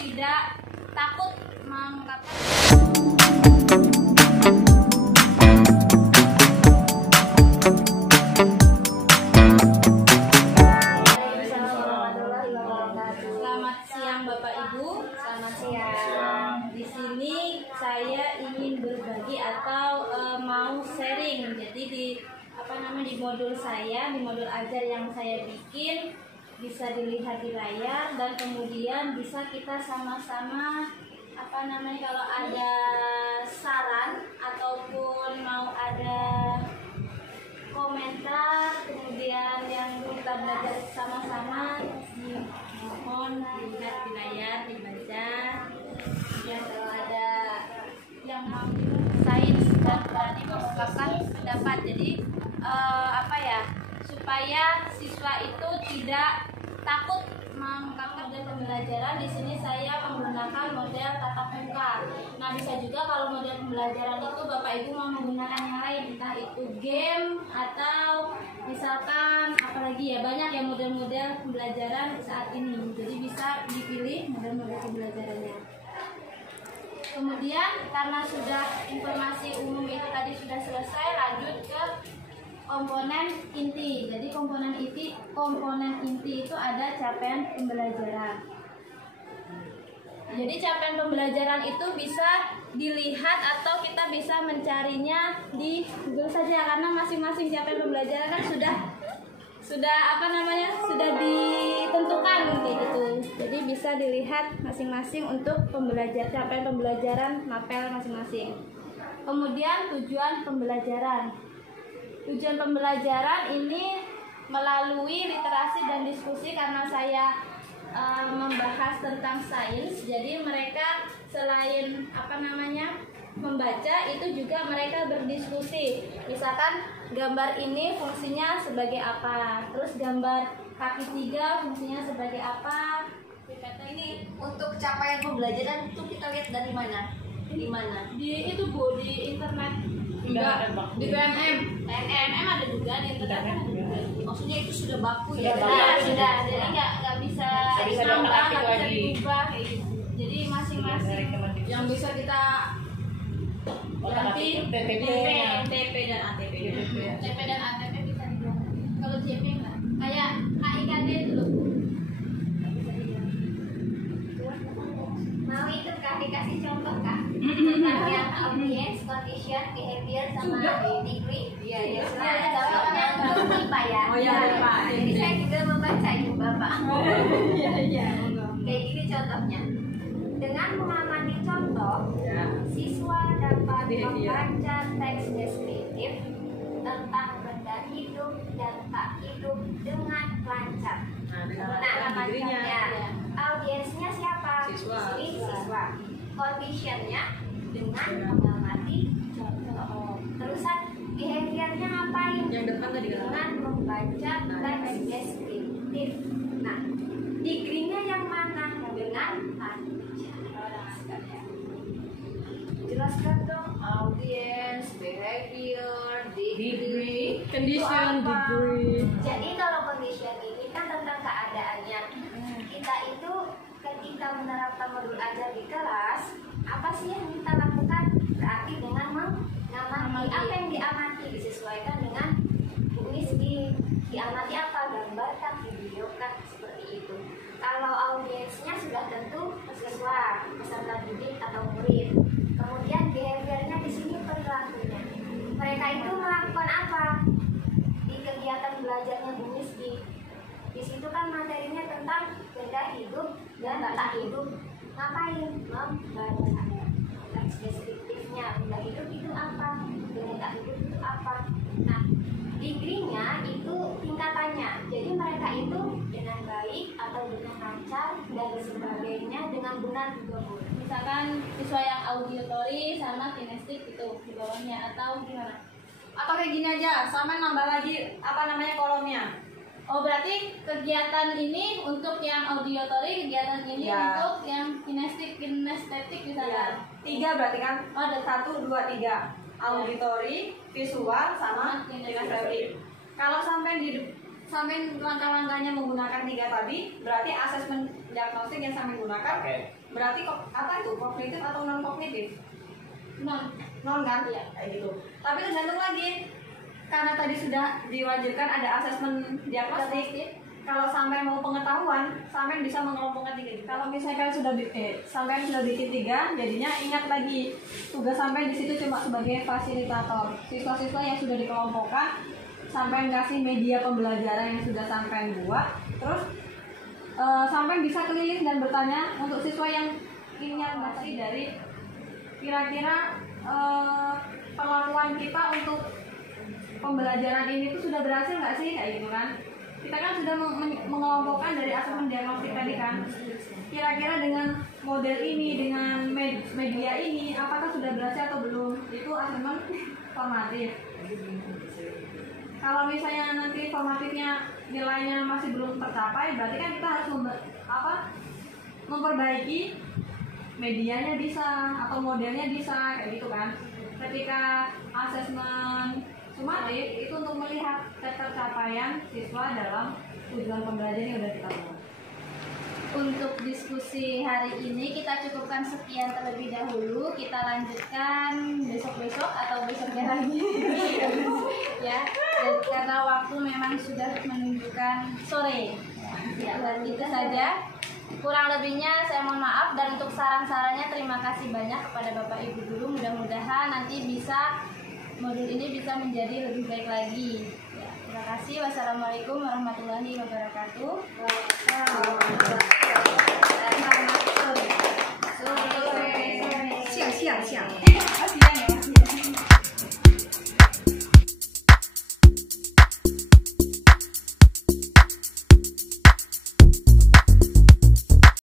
tidak takut mengungkapkan. Selamat siang Bapak Ibu. Selamat siang. Di sini saya ingin berbagi atau mau sharing. Jadi di modul saya, di modul ajar yang saya bikin, bisa dilihat di layar dan kemudian bisa kita sama-sama kalau ada saran ataupun mau ada komentar kemudian yang kita belajar sama-sama, mohon dilihat di layar, dibaca. Dan kalau ada yang mau sains dan berani mengungkapkan pendapat, jadi supaya siswa itu tidak takut mengungkapkan dan pembelajaran. Di sini saya menggunakan model tatap muka. Nah, bisa juga kalau model pembelajaran itu Bapak Ibu mau menggunakan yang lain, entah itu game atau misalkan apalagi ya, banyak ya model-model pembelajaran saat ini. Jadi bisa dipilih model-model pembelajarannya. Kemudian karena sudah informasi umum itu tadi sudah selesai, lanjut ke komponen inti. Jadi komponen inti itu ada capaian pembelajaran. Jadi capaian pembelajaran itu bisa dilihat atau kita bisa mencarinya di Google saja, karena masing-masing capaian pembelajaran kan sudah ditentukan kayak gitu. Jadi bisa dilihat masing-masing untuk capaian pembelajaran mapel masing-masing. Kemudian tujuan pembelajaran. Tujuan pembelajaran ini melalui literasi dan diskusi, karena saya membahas tentang sains. Jadi mereka selain membaca, itu juga mereka berdiskusi. Misalkan gambar ini fungsinya sebagai apa, terus gambar kaki 3 fungsinya sebagai apa. Ini untuk capaian pembelajaran itu kita lihat dari mana? Di mana? Di itu Bu, di internet. Enggak, di BMM ada juga, di internet ada juga. Maksudnya itu sudah baku ya? Sudah. Jadi nggak bisa nambah, nggak bisa diubah kayak gitu. Jadi masing-masing yang bisa kita ganti TP dan ATP. TP dan ATP bisa diganti. Kalau JP enggak. Kayak KIKD itu loh. Mau itu Kak dikasih contoh Kak? Tentang yang audience, condition, behavior sama degree. Iya. Contohnya untuk MIPA ya. Oh iya, MIPA. Jadi saya juga membaca itu Bapak. Iya. Kayak gini contohnya. Dengan mengamati contoh, siswa dapat membaca teks deskriptif tentang benda hidup dan tak hidup dengan lancar. Nah, audiensnya siapa? Siswa. Conditionnya dengan mengamati contoh. Terusan behaviornya ngapain? Yang depan tadi dengan membaca teks deskriptif. Nah, degree-nya yang mana? Dengan jelaskan dong audience, behavior, degree, condition, degree. Jadi kalau condition ini kan tentang keadaannya. Kita itu ketika menerapkan modul ajar di kelas, apa sih yang kita lakukan? Berarti dengan mengamati. Apa yang diamati disesuaikan dengan tulis diamati apa? Gambarkan, videokan, seperti itu. Kalau audiensnya sudah tentu siswa, peserta didik atau murid. Kemudian behaviornya di sini perilakunya. Mereka itu melakukan apa di kegiatan belajarnya Bu Misdi? Di situ kan materinya tentang benda hidup dan tak hidup. Ngapain? Membaca teks deskriptifnya. Benda hidup itu apa? Benda tak hidup itu apa? Nah, degree-nya itu tingkatannya. Jadi mereka itu dengan baik atau dengan lancar dan sebagainya, dengan benar juga boleh. Misalkan siswa yang auditory sama kinestik itu di bawahnya, atau gimana? Atau kayak gini aja, sama nambah lagi kolomnya. Oh, berarti kegiatan ini untuk yang auditory, kegiatan ini untuk yang kinestetik misalkan. 3 berarti kan? Oh, ada 1, 2, 3. Auditory, visual sama kinestetik. Kalau sampai di sampean langkah-langkahnya menggunakan 3 tadi, berarti asesmen diagnostik yang sampean gunakan. Berarti apa itu? Kognitif atau non kognitif? Non kan? Iya. Kayak gitu. Tapi tergantung lagi. Karena tadi sudah diwajibkan ada asesmen diagnostik. Kalau sampai mau pengetahuan, sampai bisa mengelompokkan 3. Kalau misalkan sampai sudah bikin 3, jadinya ingat lagi tugas sampai di situ cuma sebagai fasilitator. Siswa-siswa yang sudah dikelompokkan, sampai kasih media pembelajaran yang sudah sampai buat, terus sampai bisa keliling dan bertanya untuk siswa yang ingin masih dari kira-kira perlakuan kita untuk pembelajaran ini tuh sudah berhasil nggak sih, kayak gitu kan. Kita kan sudah mengelompokkan dari asesmen diagnostik tadi kan, kira-kira dengan model ini, dengan media ini, apakah sudah berhasil atau belum, itu asesmen formatif. Kalau misalnya nanti formatifnya nilainya masih belum tercapai, berarti kan kita harus memperbaiki medianya bisa atau modelnya bisa, kayak gitu kan. Ketika asesmen sumatif itu untuk melihat ketercapaian siswa dalam tujuan pembelajaran yang sudah kita buat. Untuk diskusi hari ini kita cukupkan sekian terlebih dahulu. Kita lanjutkan besok-besok atau besoknya lagi. Ya, karena waktu memang sudah menunjukkan sore. Ya, dan itu saja. Kurang lebihnya saya mohon maaf, dan untuk saran-sarannya terima kasih banyak kepada Bapak Ibu guru. Mudah-mudahan nanti modul ini bisa menjadi lebih baik lagi. Ya, terima kasih. Wassalamualaikum warahmatullahi wabarakatuh.